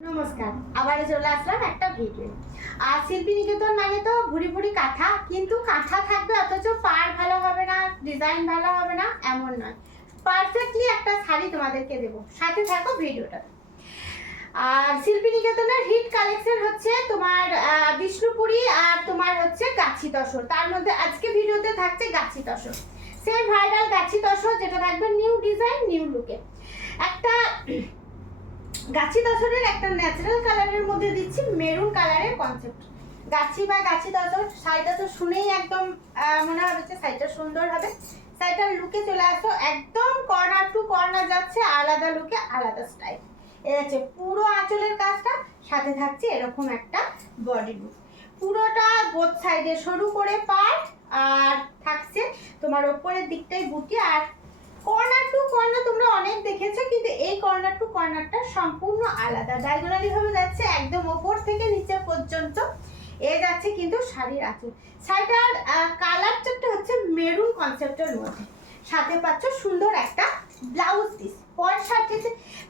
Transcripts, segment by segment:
নমস্কার, আবার চলে আসলাম একটা ভিডিও। আর শিল্পী নিকেতন মানে তো ভুরি ভুরি কাঁথা, কিন্তু কাঁথা থাকবে অথচ পাড় ভালো হবে না, ডিজাইন ভালো হবে না এমন নয়। পারফেক্টলি একটা শাড়ি তোমাদেরকে দেবো, সাথে থাকো ভিডিওটা। আর শিল্পী নিকেতনের হিট কালেকশন হচ্ছে তোমার বিষ্ণুপুরি আর তোমার হচ্ছে গাছি তসর। তার মধ্যে আজকে ভিডিওতে থাকছে গাছি তসর, সেই ভাইরাল গাছি তসর, যেটা থাকবে নিউ ডিজাইন নিউ লুকে। একটা গাছি তসরের একটা ন্যাচারাল কালারের মধ্যে দিচ্ছি মেরুন কালারের কনসেপ্ট। গাছি বা গাছি তসর শাড়িটা তো শুনেই একদম মনে হবে যে শাড়িটা সুন্দর হবে। শাড়িটার লুকে চলে আসো, একদম কর্নার টু কর্নার যাচ্ছে, আলাদা লুকে আলাদা স্টাইল। এ হচ্ছে পুরো আঁচলের কাজটা, সাথে থাকছে এরকম একটা বডি লুক। পুরোটা বোথ সাইডে সরু করে পাট, আর থাকছে তোমার ওপরের দিকটাই বুটি। আর কর্নার টু কর্নার তোমরা অনেক দেখেছো, কিন্তু এই কর্নার টু কর্নারটা সম্পূর্ণ আলাদা, ডায়াগোনালি ভাবে যাচ্ছে একদম ওপর থেকে নিচে পর্যন্ত। এ যাচ্ছে কিন্তু শাড়ির আঁচল। শাড়িটার কালারটা হচ্ছে মেরুন কনসেপ্টের মধ্যে, সাথে পাচ্ছ সুন্দর একটা ব্লাউজ পিস।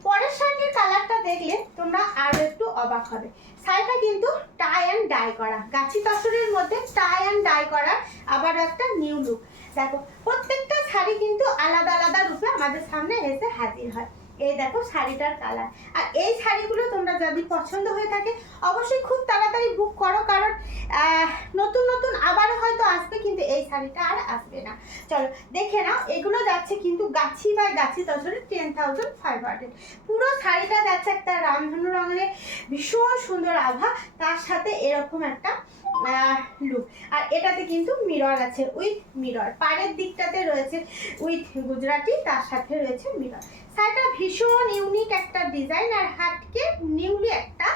পরের শাড়ির কালারটা দেখলে তোমরা আরো একটু অবাক হবে। শাড়িটা কিন্তু টাই অ্যান্ড ডাই করা, গাছি তসরের মধ্যে টাই অ্যান্ড ডাই করা, আবার একটা নিউ লুক। দেখো প্রত্যেকটা শাড়ি কিন্তু আলাদা আলাদা রূপে আমাদের সামনে এসে হাজির হয়। এই দেখো শাড়িটার কালার। আর এই শাড়িগুলো তোমরা যদি পছন্দ হয়ে থাকে অবশ্যই খুব তাড়াতাড়ি বুক করো, কারণ নতুন নতুন আবারও হয়তো আসবে, কিন্তু এই শাড়িটা আর আসবে না। চলো দেখে নাও, এগুলো যাচ্ছে কিন্তু গাছি বা গাছি তসরের 10,500। পুরো শাড়িটা যাচ্ছে একটা রামধনু রঙের ভীষণ সুন্দর আভা, তার সাথে এরকম একটা লুক। আর এটাতে কিন্তু মিরর আছে, উইথ মিরর। পাড়ের দিকটাতে রয়েছে উইথ গুজরাটি, তার সাথে রয়েছে মিরর। শাড়িটা ভীষণ ইউনিক একটা ডিজাইন, আর হাটকে নিউলি একটা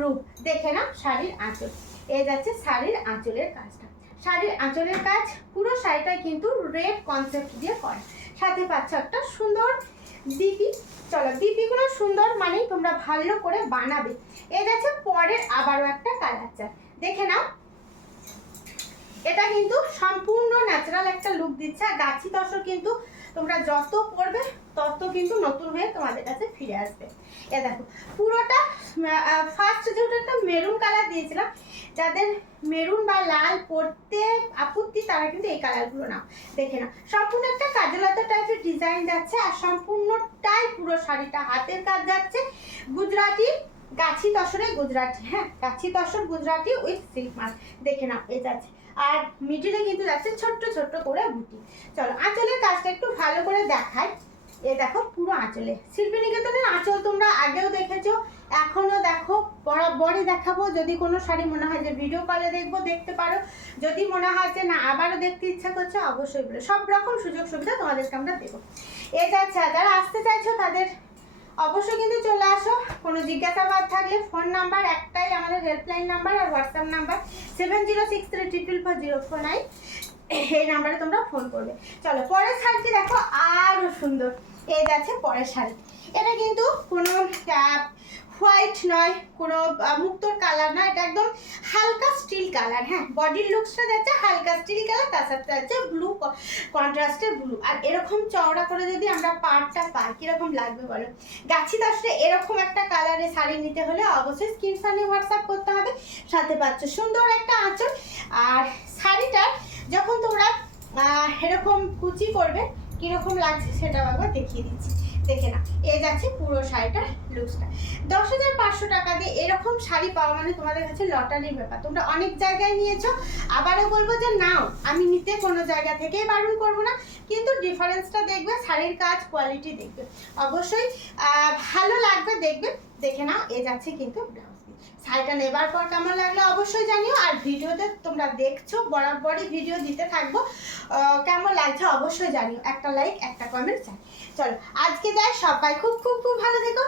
রূপ। দেখে নাও শাড়ির আঁচল। এই যাচ্ছে শাড়ির আঁচলের কাজটা। শাড়ির আঁচলের কাজ পুরো শাড়িটাই কিন্তু রেড কনসেপ্ট দিয়ে করা, সাথে পাচ্ছ একটা সুন্দর দিপি। চলো দিপিগুলো সুন্দর মানেই তোমরা ভালো করে বানাবে। এ যাচ্ছে পরের আবারও একটা কালার চার, দেখে নাও। এটা কিন্তু সম্পূর্ণ ন্যাচারাল একটা লুক দিচ্ছে। আর গাছি তসর কিন্তু তোমরা যত পরবে তত কিন্তু নতুন হয়ে তোমাদের কাছে ফিরে আসবে। এ দেখো পুরোটা ফার্স্ট যেটা একটা মেরুন কালার দিয়েছিলাম, যাদের মেরুন বা লাল পরতে আপত্তি তারা কিন্তু এই কালারগুলো নাও। দেখে নাও সম্পূর্ণ একটা কাজলাতা টাইপের ডিজাইন যাচ্ছে, আর সম্পূর্ণটাই পুরো শাড়িটা হাতের কাজ যাচ্ছে গুজরাটি গাছি তসরে গুজরাটি। হ্যাঁ, গাছি tussar Gujarati with silk mark. দেখে নাও এই যাচ্ছে, আর মিডিলে কিন্তু যাচ্ছে ছোট্ট ছোট্ট করে বুটি। চলো আঁচলের কাজটা একটু ভালো করে দেখাই। এ দেখো পুরো আঁচলে শিল্পী নিকেতনের আঁচল তোমরা আগেও দেখেছো, এখনো দেখো, বরাবরই দেখাবো। যদি কোনো শাড়ি মনে হয় যে ভিডিও কলে দেখবো, দেখতে পারো। যদি মনে হয় যে না আবারও দেখতে ইচ্ছা করছে, অবশ্যই বলো, সব রকম সুযোগ সুবিধা তোমাদেরকে আমরা দেবো। এটা আচ্ছা, যারা আসতে চাইছো তাদের অবশ্যই কিন্তু চলে আসো। কোনো জিজ্ঞাসাবাদ থাকলে ফোন নাম্বার একটাই, আমাদের হেল্পলাইন নাম্বার, আর হোয়াটসঅ্যাপ নাম্বার 7063440449, এই নাম্বারে তোমরা ফোন করবে। চলো পরের শাড়িটি দেখো, আরও সুন্দর। এই যাচ্ছে পরের শাড়ি। এটা কিন্তু কোনো হোয়াইট নয়, কোনো মুক্তোর কালার না, এটা একদম হালকা স্টিল কালার। হ্যাঁ, বডির লুকসটা যাচ্ছে হালকা স্টিল কালার, তার সাথে যাচ্ছে ব্লু কন্ট্রাস্টের ব্লু। আর এরকম চওড়া করে যদি আমরা পাড়টা পাই কিরকম লাগবে বলো। গাছি তসরে এরকম একটা কালারে শাড়ি নিতে হলে অবশ্যই স্ক্রিনশট নিয়ে হোয়াটসঅ্যাপ করতে হবে। সাথে পাচ্ছ সুন্দর একটা আঁচল। আর শাড়িটার যখন তোমরা এরকম কুচি করবে কিরকম লাগছে সেটাও একবার দেখিয়ে দিচ্ছি। দেখে না, এই যাচ্ছে পুরো শাড়িটার লুকসটা। 10,500 টাকা দিয়ে এরকম শাড়ি পাওয়া মানে তোমাদের কাছে লটারির ব্যাপার। তোমরা অনেক জায়গায় নিয়েছো, আবারও বলবো যে নাও, আমি নিতে কোনো জায়গা থেকেই বারণ করবো না, কিন্তু ডিফারেন্সটা দেখবে, শাড়ির কাজ কোয়ালিটি দেখবে, অবশ্যই ভালো লাগবে দেখবে। দেখে নাও, এ যাচ্ছে কিন্তু ব্লাউজ। শাড়িটা নেবার পর কেমন লাগলো অবশ্যই জানিও। আর ভিডিওতে তোমরা দেখছো, বরাবরই ভিডিও দিতে থাকবো, কেমন লাগছে অবশ্যই জানিও। একটা লাইক একটা কমেন্ট চাই। চলো আজকে যাই, সবাই খুব খুব খুব ভালো থেকো।